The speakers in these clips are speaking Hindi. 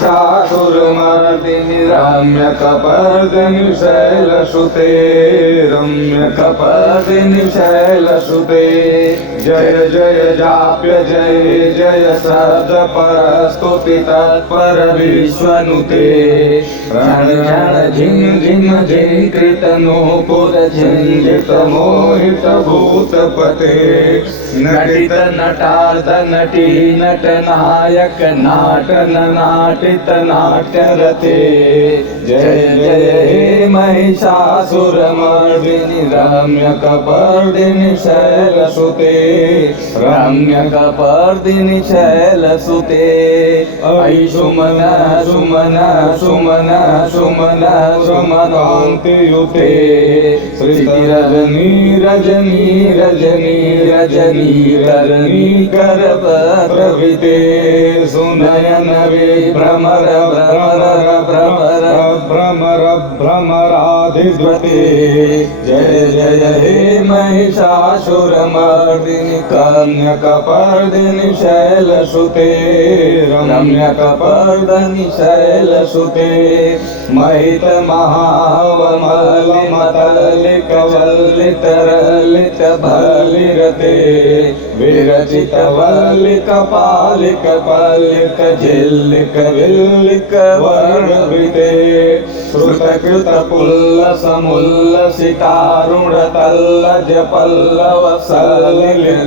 शासुरमर्दिनि रम्यकपर्दिनि शैलसुते रम्यकपर्दिनि शैलसुते जय जय जाप्य जय जय शब्द परस्तुति तत्पर विश्वनुते रण रण झिम झिम झिंकृत नूपुर झिंझित मोहित भूतपते नटित नटार्थ नटी नटनायक नाटन नाटित नाट्यरते जय जय हे महिषासुरमर्दिनि रम्यकपर्दिनि शैलसुते रम्यकपर्दिनि शैलसुते ऐ सुमन सुमन सुमन सुमन सुमनान्तियुते श्रीरजनी रजनी रजनी रजनी करणी करपत्रविते सुनयन विभ्रमर भ्रमर भ्रमर भ्रमर भ्रमराधिद्वते जय जय हे महिषासुरमर्दिनि कन्यकपर्दिनि शैलसुते रम्यकपर्दिनि शैलसुते महित महावमलिमतलिकवल्लितरलित भलिरते विरचित वल्लिक पालिक पल्लिक झिल्लिक विल्लिक वर्णवृते श्रुतकृत पुल्ल समुल्लसितारुण तल्लज पल्लव सलिले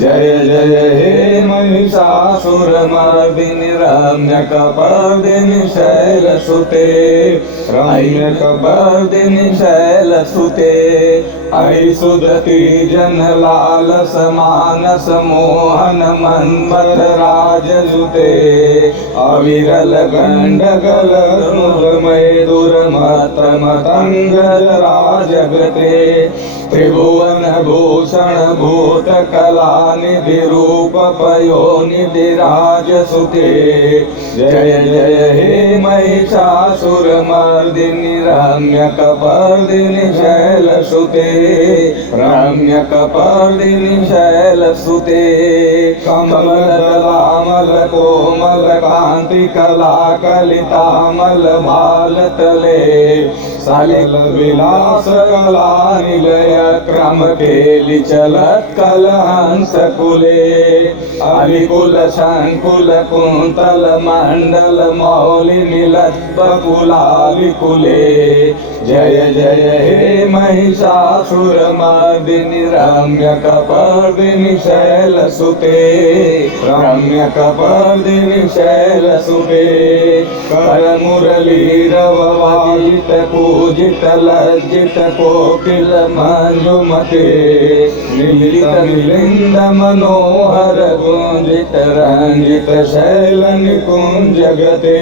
जय जय हे महिषासुरमर्दिनि रम्यकपर्दिनि शैलसुते रम्यकपर्दिनि शैलसुते ऐ सुदति जनलालस मानस मोहन मन्मथ राजसुते अविरल गण्डगल मृगमय दुर्मतमतङ्गल राजगते त्रिभुवन भूषण भूत कला निधि रूप पयोनिधि राजसुते जय जय हे महिषासुरमर्दिनि रम्यकपर्दिनि शैलसुते रम्यकपर्दिनि शैलसुते कमलदलामल कोमल कांति कला कलितामल भालतले सलिल विलास कला निलय क्रम केलि चलत कलहंस कुले अलिकुल शंकुल कुंतल मंडल मौलि मिलत बकुलालिकुले जय जय हे महिषासुरमर्दिनि रम्यकपर्दिनि शैलसुते रम्यकपर्दिनि शैलसुते करमुरलीरववाजित पूजित लज्जित कोकिल मंजुमते मिलित मिलिंद मनोहर गुंजित रंजित शैल निकुंज जगते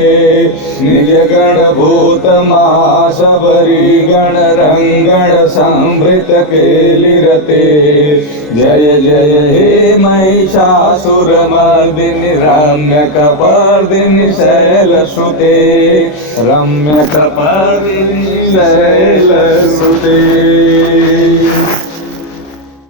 निज गण भूत महाशबरी गण रंगण संभृत केलिरते जय जय हे महिषासुरमर्दिनि रम्यकपर्दिनि शैलसुते रम्यकपर्दिनि शैलसुते।